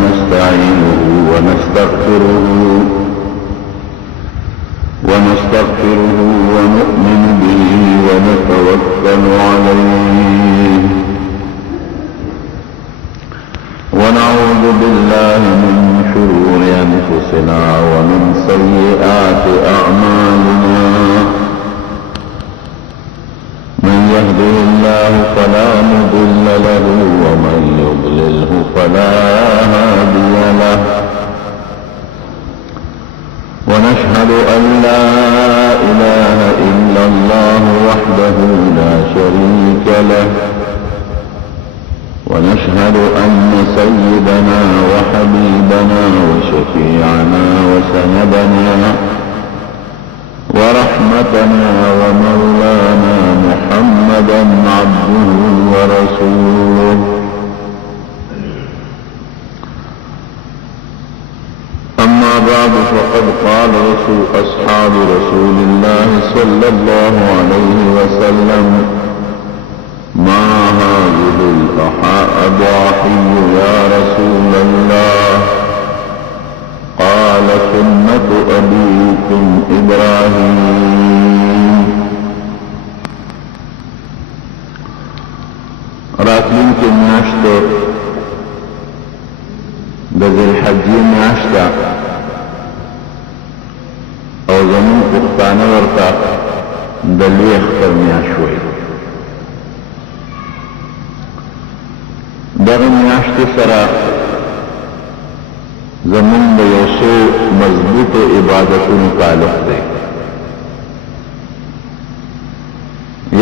ونستعينه ونستغفره ونؤمن به ونتوكل عليه ونعوذ بالله من شرور أنفسنا ومن سيئات أعمالنا من يهده الله فلا مضل له ومن يضلله فلا هادي له ونشهد أن لا إله إلا الله وحده لا شريك له ونشهد أن سيدنا وحبيبنا وشفيعنا وسندنا ورحمتنا ومولانا محمدا عبده ورسوله أما بعد فقد قال أصحاب رسول الله صلى الله عليه وسلم ما هذه الأضاحي يا رسول الله قال سنة أبيكم إبراهيم راتلين کے میاشت ذی الحجې میاشت او زمون پښتانه ورته د لوی اختر میاشت وایي دغه میاشتې سره زمون د یو څو مضبوطو عبادتونو تعلق دی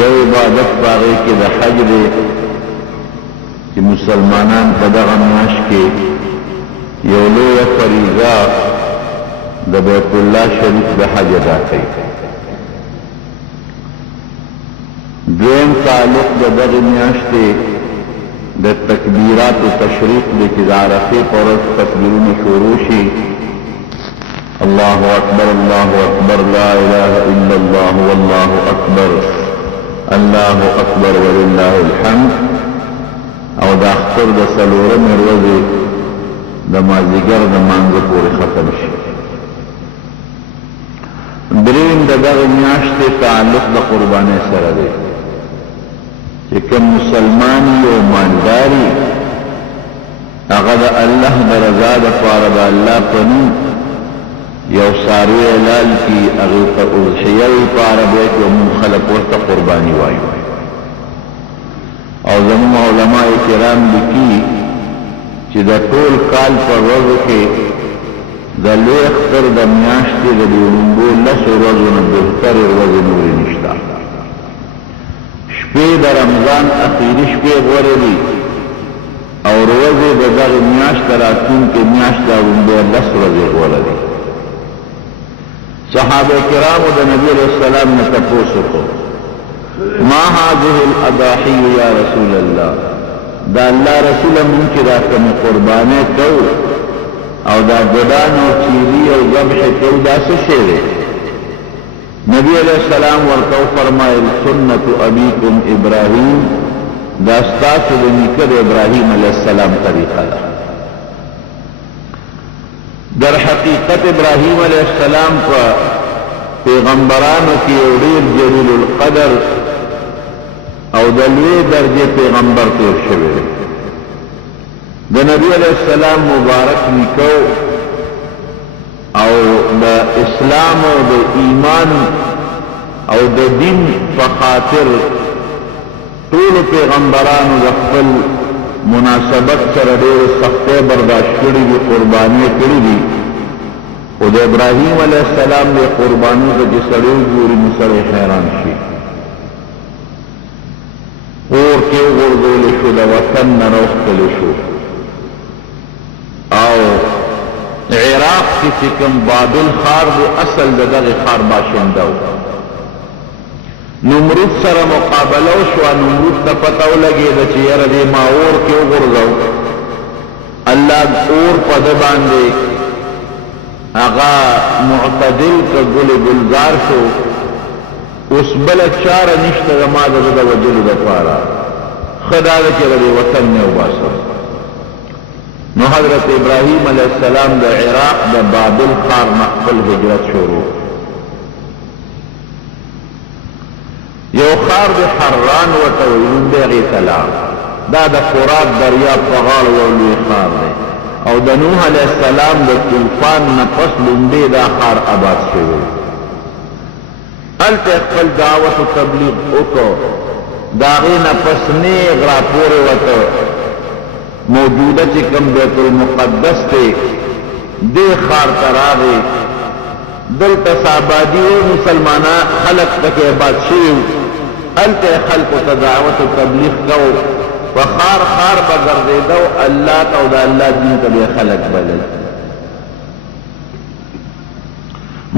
یو عبادت په هغې کې د حج دی چې مسلمانان په دغه میاشت کې یو لویه فریضه د بیت الله شریف د حج ادا کوي دویم تعلق د دغې میاشتې د تکبیرات و تشریق دی چې د عرفې په ورځ تکبیرونه شروع شي الله اکبر الله اکبر لا اله الا الله والله اکبر الله اکبر ولله الحمد او د اختر د څلورمې ورځې د مازدیګر د مانځه پورې ختم شي دریم د دغې میاشتې تعلق د قربانۍ سره دی چې کوم مسلمان یو مالداري هغه د الله د رضا دپاره د الله په نوم یو څاروی حلال کړي هغې ته اضحیه وي په عربۍ کې موږ خلک ورته قرباني وایو او زموږ علما کرام لیکي چې د ټول کال په ورځو کې د لوی اختر د میاشتې د دې لومړو لسو ورځو نه بهترې ورځې نورې نشته شپې د رمضان اخیری شپې غوره دي او ورځې د دغې میاشت راتلونکې میاشت د لومړۍ لس ورځې غوره دي صحابه کرامو د نبي علیه السلام نه تپوس وکړو ما هذه الاضاحي یا رسول الله دا الله رسوله مونږ چې دا کومې قربانۍ کوو او دا ګډان او چیري او ذبحې کوو دا څه شی دی نبی علیہ السلام ورته فرمایل سنت ابیکم ابراهیم دا ستاسو د نیکه د ابراهیم علیہ السلام طریقه ده در حقیقت ابراهیم علیہ السلام په پیغمبرانو کې یو ډېر جلیل القدر او د لوی درجې پیغمبر تیر شوی دی د نبی علیہ السلام مبارک نیکه او د اسلام او د ایمان او د دین په خاطر ټول پیغمبرانو د خپل مناسبت سره ډېر سختۍ برداشت کړي دي قربانۍ کړي دي خو د ابراهیم علیه السلام د قربانۍ ته چې سړی وګوري نو سړی حیران شي اور کې وغورځولی شو د وطن نه راوښتلی شو او عراق کی چکم بابل خار وہ اصل دغه خار باشنده و نمرود سره مقابله شو نمرود ته پته ولګېده چې یاره دې ما اور کې وغورځو الله اور په ده باندې هغه معتدل که ګل ګلزار شو اوس بله چاره نشته زما د ده د وجلو دپاره ښه دا ده چې د دې وطن نه وباسم نو نو حضرت ابراهیم علیہ السلام د عراق د بابل ښار نه خپل هجرت شروع. یو ښار د حران ورته وایي، نوم دی هغې ته لاړ. دا د فرات دریاب په غاړه یو لوی ښار دی او د نوح علیه السلام د طوفان نه پس لومړی دا ښار آباد شوی. هلته خپل دعوت و تبلیغ وکړو. د هغې نه پس نیغ راپورې ورته موجوده چې کوم بیت المقدس دی دې ښار ته راغی. دلته آبادي و، مسلمانان خلق پکې آباد شوي وو. هلته خلکو ته دعوت و تبلیغ کوو، په ښار ښار به ګرځېده او الله ته او د الله دین ته به خلک بلل.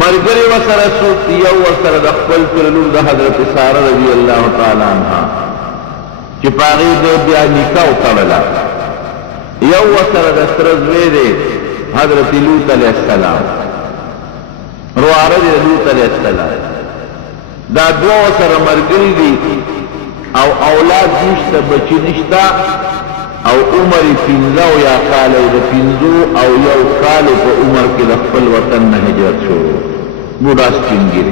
ملګري ورسره څوک دي؟ یو ورسره د خپل پیر لور د حضرت ساره رضی الله تعالی عنها چې په هغې د بیا نکاح وتړله. یو ورسره د سره زوی دی حضرت لوط علیه السلام، رواره دی لوط علیه السلام. دا دوه ورسره ملګري دي او اولاد نشته، بچی نشته او عمر یې 15 یا کاله د 15 او یو کال په عمر کې د خپل وطن نه هجرت شروع، بوډا سپینګیر.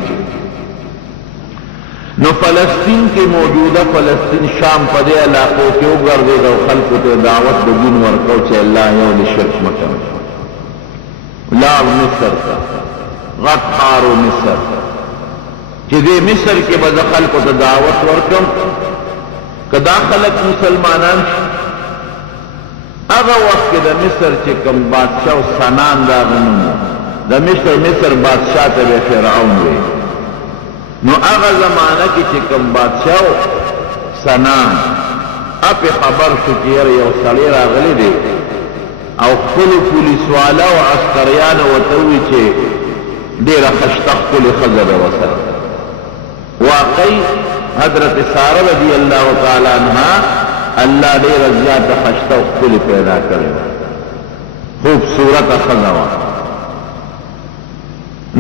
نو فلسطین کې موجوده فلسطین شام په دې علاقو کې وګرځېد او خلکو ته دعوت د دین ورکړ چې الله یو د شرک مه کوئ. لاړ مصر ته، غټ ښار و مصر، چې دې مصر کې به زه خلکو ته دعوت ورکړم که دا خلک مسلمانان شي. هغه وخت کې د مصر چې کوم بادشاه سنان د هغه نوم و، د مصر بادشاه ته به فرعون وی. نو هغه زمانه کې چې کوم بادشاه سنان اپې خبر شو چې یو سړی راغلی دی او خپلو پولیسوالا او عسکریانو ورته ووایي چې ډېره خشته ښکلې ښځه ده ورسره. واقعي حضرت ساره رضی الله تعالی عنها الله ډېره زیاته خشته او ښکلې پیدا کړې وه، خوبصورته ښځه وه.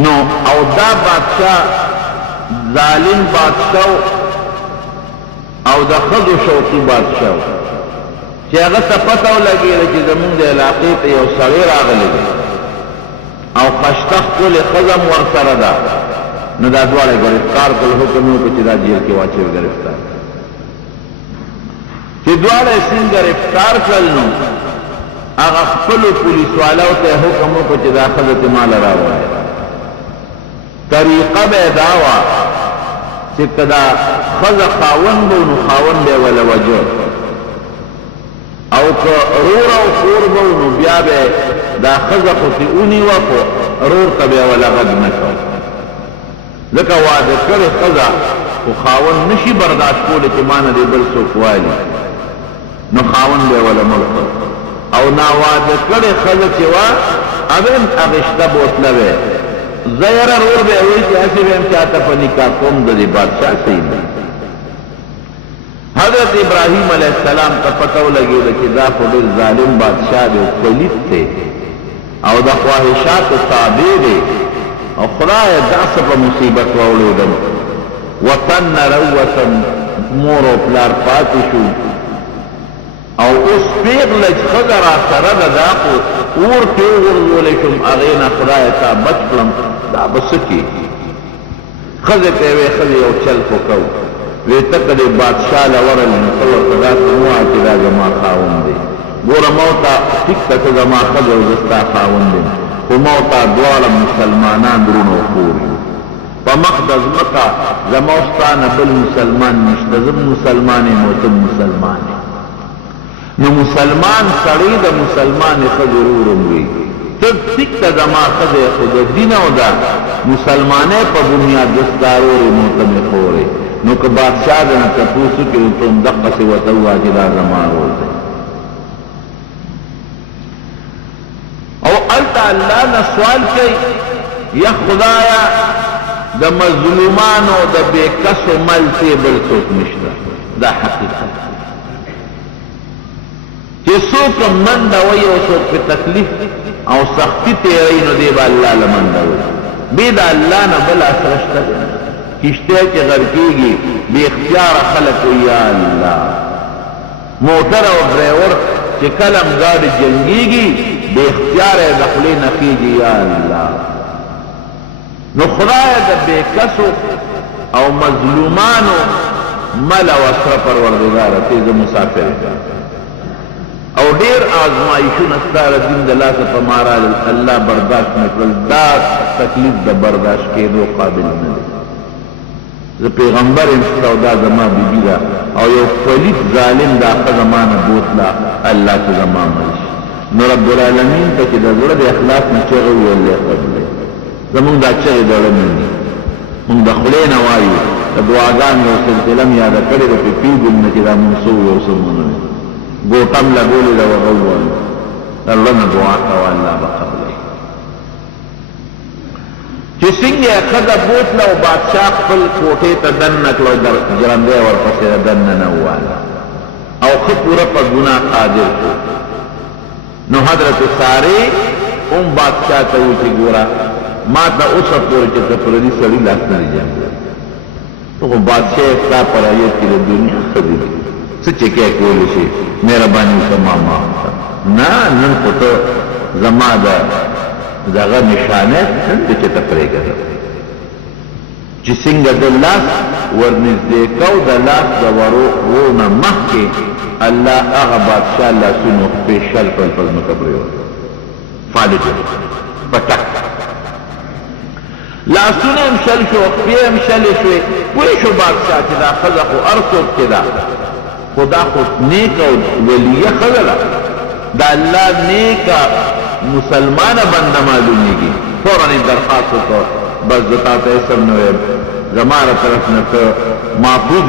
نو او دا بادشاه ظالم بادشاه او د ښځو شوقي بادشاه چې هغه ته پته ولګېده چې زمونږ د علاقې ته یو سړی راغلی دی او خشته ښکلې ښځه م ورسره ده. نو دا دواړه ګرفتار کړل، حکم یې وکړ چې دا جیل کې واچوي ګرفتار. چې دواړه یې څنګه ګرفتار کړل نو هغه خپلو پولیسوالو ته یې حکم وکړ چې دا ښځه ته ماله راوړئ. طریقه به یې دا وه چې که دا ښځه خاوند به نو خاوند به یې وله وجه او که رور او خور به نو بیا به دا ښځه خو چې ونیوه خو رور ته به یې وله غږ نه کوه. ځکه واده کړې ښځه خو خاوند نشي برداشت کولی چې ما نه دې بل څوک والي، نو خاوند به یې وله مړ کړ. او ناواده کړې ښځه چې وه هغه هم اغېشته بوتله به یې زه یاره رور به یې وایي چې هسې به یم چاته په نکاح کوم د دې بادشاه صحیح دی. حضرت ابراهیم علیه السلام ته پته ولګېده چې دا خو ډېر ظالم بادشاه دی او پلید دی او د خواهشاتو تابع دی او خدایه دا څه په مصیبت راوړېدم. وطن نه راووتم، مور او پلار پاتې شو او اوس پېغله چې ښځه را سره ده دا خو اور کې وغورځولی شم، هغې نه خدایه تا بچ کړم، دا به څه کېږي. ښځې ته یې ویې ښځې یو چل خو کوو، وی ته که دې بادشاه له ورغلې نو ته ورته داسې مه وایه چې دا زما خاوند دی. ګوره ما ورته ټیک ته ته زما ښځه او زه ستا خاوند یم، خو ما ورته دواړه مسلمانان درونه او خور یو. په مخ د ځمکه زما او ستا نه بل مسلمان نشته، زه مسلمان یم او ته مسلمان یې. نو مسلمان سړی د مسلمانې ښځې ورور وي. ته ټیک ته زما ښځه یې خو د دین او د مسلمانۍ په بنیاد د ستا ورور یې نو ته مې خور یې. نو که بادشاه د نه تپوس وکړي نو ته هم دقسې ورته ووایه چې دا زما ورور دی. او هلته الله نه سوال کوي یا خدایه د مظلومانو د بې کسو مل ته بل څوک نشته. دا حقیقت چې څوک منډه وایي او څوک په تکلیف او سختي تېروي نو دی به الله له منډه وایي. بې د الله نه بل اسره شته دی. کشتی چې غرقېږي بې اختیاره خلک وایي یا الله. موټر او ډرایور چې کلم ګاډي جنګيږي بے اختیار دخلې نخیږي یا الله نو خدای د بے کسو او مظلومانو مل او اسره پروردگار ته د مسافر او ډیر آزمایشونه ستاره دین د لاسه په مارا الله برداشت نکړل دا تکلیف د برداشت کېدو قابل نه دی زه پیغمبر سودا زما بیبي دا او یو پلیت ظالم دا زمانه بوتلا الله ته زمانه نو رب العالمین ته چې د زړه د اخلاص نه چغه ویل قبل زمونږ دا چغه ډول نه دي مونږ د خلې نه وایو د دعاګانو یو سلسله مې یاد کړې ده په پیګل نه چې دا منسو یو سمونه ګوتم لا ګولې دا وغوړ الله نه دعا کوي الله به قبول چې څنګه خدای بوتله او بادشاہ خپل کوټې ته دننه کړو در جرندې ورپسې دننه نه واله او خو پورا په ګناه قادر شو نو حضرت ساری بادشاہ ته وی چې ګورا ما ته اوسه پورې چې ته پردي سړي لاس نه جام تو بادشاہ ستا پر آیت کې د دنیا خدي څه چې کې کول شي مهرباني سما ما نه نن خو ته زما دغه نشانه څنګه چې ته پرېږه چې څنګه د لاس ورنږدې کو د لاس د ورونه مخکې الله هغه بادشاہ لاسونو سپیشل په ځمکه پرېوت فالج پټک لاسونه هم شل شو خپې هم شلې شوې پوه شو بادشاہ چې دا ښځه خو هر څوک کې ده خدا خو نیک او ولیه ښځه ده د الله نیکه مسلمانه بنده معلومیږي فوراً یې درخواست وکړ بس زه تا ته اسم نه ویم زما له طرف نه ته محفوظ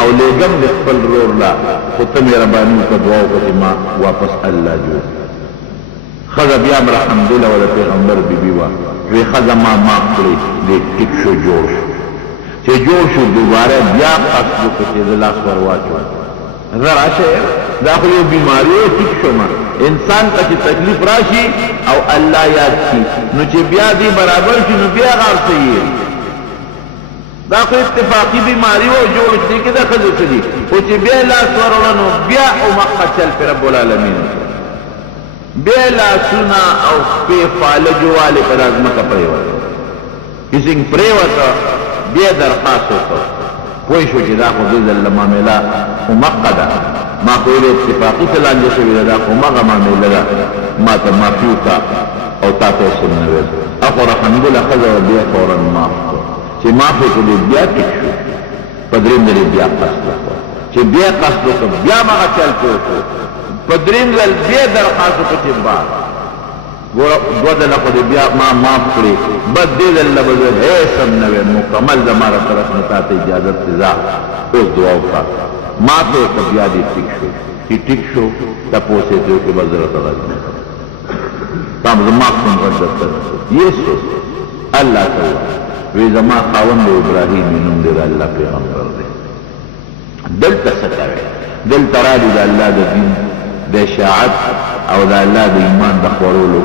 او لېږم د خپل رور لا خو ته مهرباني وکړه دعا وکړه چې ما واپس الله جوړ ښځه بیا هم الحمدلله ولا پیغمبر بیبي وه وی ښځه ما معاف کړې دې ټیک شو جوړ شو چې جوړ شو دوباره بیا قصد وکړه چې زه لاس ور واچوم زه راشه دا خو یو بیماري و ټیک شوم انسان ته چې تکلیف راشي او الله یاد شي نو چې بیا دې برابر شي نو بیا غار صحیح دا خو اتفاقی بیماری و جوړ شي کې دا ښځو څه دي خو چې بیا لاس وروړه نو بیا عمقه چل پې رب العالمین بیا لاسونه او پې فالجو والې په دا ځمکه پرېوته چې څنګه پرېوته بیا درخواست وکړه پوه شو چې دا خو دې ځل معامله عمقه ده ما خو یې اتفاقي څه لاندې شوې ده دا خو همغه معامله ده ما ته معافي وکړه او تا ته څه نه ویل اخو الحمدلله ښځه بیا فورا معاف کړه چې معاف یې کړې بیا ټیک شو په درېیم ځل بیا قصد وکړه چې بیا قصد وکړه بیا همغه چل پې وکړو په درېیم ځل بیا درخواست وکړه چې با دوه ځله خو دې بیا ما معاف کړې بس دې ځل له به زه هېڅ هم نه ویم مکمل زما له طرف نه تا ته اجازت چې ځه اوس دعا وکړه معاف یې وکړه بیا دې ټیک شو چې ټیک شو تپوس یې ترې وکړې بس زه راته راځم تا به زما کوم غږ درته یسوس الله ته وی زما خاوند ابراهیم نوم دی د الله پیغمبر دی دلته څه کوې دلته راځي د الله د دین د اشاعت او د الله د ایمان د خورولو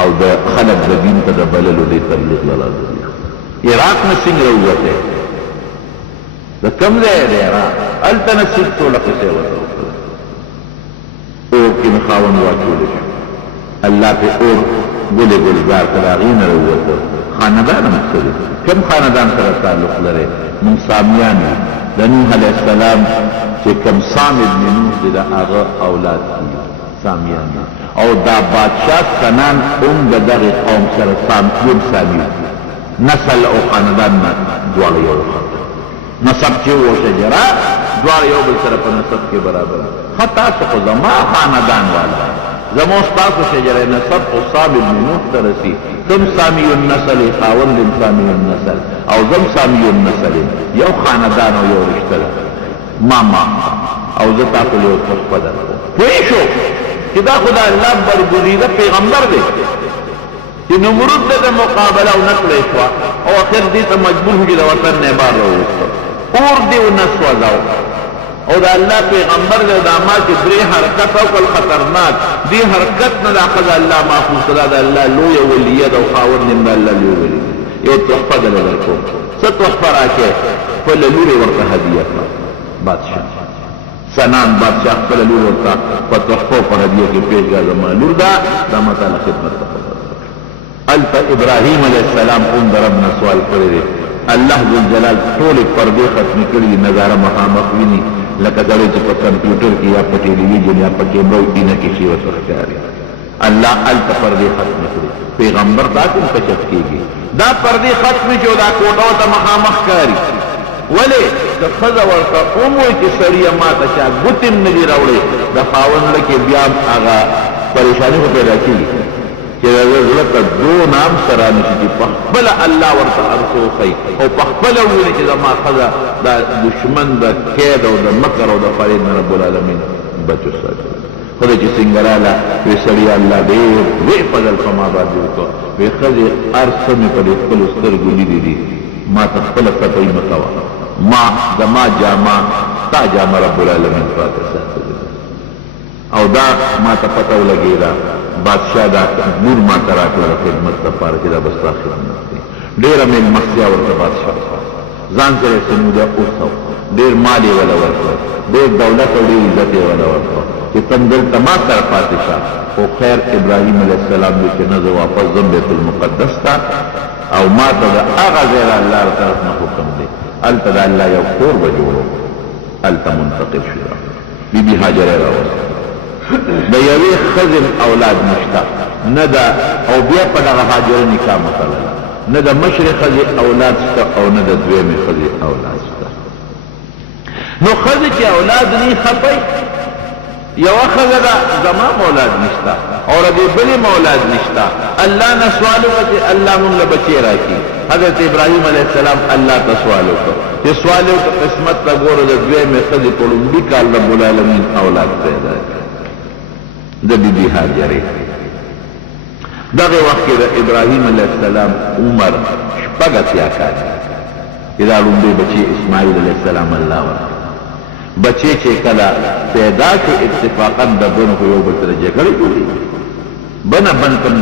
او د خلق د دین ته د بللو د تبلیغ لازم عراق نه څنګه ووته د کوم ځای دی عراق هلته نه څوک ټوله قصې ورته وکړه اور کې مې خاوند واچولی شو الله پې اور ګلې ګلزار کړه هغې نه راووته خاندان هم څه دی کوم خاندان سره تعلق لري موږ سامیان یو د نوح علیه السلام چې کوم سام ابن نوح دی د هغه اولاد دي سامیان او دا بادشاہ کنان هم د دغې قوم سره یم سامي نسل او خاندان نه دواړه یو نسب چې و شجره دواړه یو بل سره په نسب کې برابر ښه تاسو خو زما خاندان والا زموږ ستاسو شجره نسب خو سام ابن نوح ته رسي تم سامی النسل خاوند سامی النسل او زم سامی النسل یو خاندان او یو رشته ده ما او زه تاسو له یو تحفه درکوم پوه شو چې دا خو د الله برګزیده پیغمبر دی چې نمرود د مقابله او نکړې شوه او اخر دې ته مجبور شو چې د وطن نه بار راووسته اور دې ونه سوځاو او د الله پیغمبر دی او د اعمال چې درې حرکت وکړل خطرناک دې حرکت نه دا ښځه الله محفوظ کړه د الله لویه ولیه ده او خاوند یې د الله لوی ولی یو تحفه دله درکوم څه تحفه راکړې خپله لورې ورته هدیه کړه بادشاه سنان بادشاہ خپل لور ورته په تحفو په هدیه کې پیش کړه زما لور دا ما تعالی خدمت ته الته ابراهیم علیه السلام اون ربنا سوال کړی دی الله ذل جلال ټول پردې ختم کړي نظاره مخامخ ویني لکه دغه چې په کمپیوټر کې یا په ټلویزیون یا په کیمرو کې نه کې شي وسختاري الله الته پردې ختم کړي پیغمبر دا کوم کشف کیږي دا پردې ختم جو دا کوټو ته مخامخ کاری ولی د خزه ورته اوموي چې سړی ما ته چا ګوتم نه دی راوړي د خاوند لکه بیا هغه پریشانی په پیدا کیږي چې زړه ته دو نام سره نشي چې په خپل الله ورته ارسو کوي او په خپل ویني چې ما خزه د دشمن د کید او د مکر او د فریب نه رب العالمین بچو ساتي خدای چې څنګه رااله وی سړی الله ډېر وی فضل په ما باندې وکړ وی خزه ارسو مې په خپل سترګو لیدې دي ما تخپل فتوی مکوا ما دما جاما تا جاما رب العالمین پاک ساتل او دا ما ته پتو لګی دا بادشاہ دا نور ما تراکل خدمت لپاره چې دا بستا خدمت دی ډیر مې مخیا ورته بادشاہ ځان سره سموده اوسو ډیر مالی ولا ورته ډیر دولت او ډیر عزت ولا ورته چې تندل تما تر پاتې شه او خیر ابراهیم علیه السلام دې چې نه واپس زم بیت المقدس تا او ما ته دا هغه زیر الله طرف نه حکم دی الته دا الله یو کور بجوړو الته منتقل شو بی بی هاجر راوست د یوې ښځې اولاد نشته نه ده او بیا په دغه هاجر نکاح متړله نه د مشرې ښځې اولاد شته او نه د دویمې ښځې اولاد شته نو ښځې چې اولاد نه خپئ یوه ښځه ده زما اولاد نشته او د دې بلې اولاد نشته الله نه سوال وکړه چې الله مونږ له بچی راکړي حضرت ابراهیم علیه السلام الله ته سوال وکړ چې سوال وکړه قسمت ته ګوره د دویمې ښځې په لومړي کال رب العالمین اولاد پیدا کړي د بیبي هاجرې دغه وخت کې د ابراهیم علیه السلام عمر شپږ اتیا کاله چې دا لومړی بچی اسماعیل علیه السلام الله ورکړ بچی چې کله پیدا شو اتفاقا د بنو یو بل سره جګړې جوړې بنه بن کم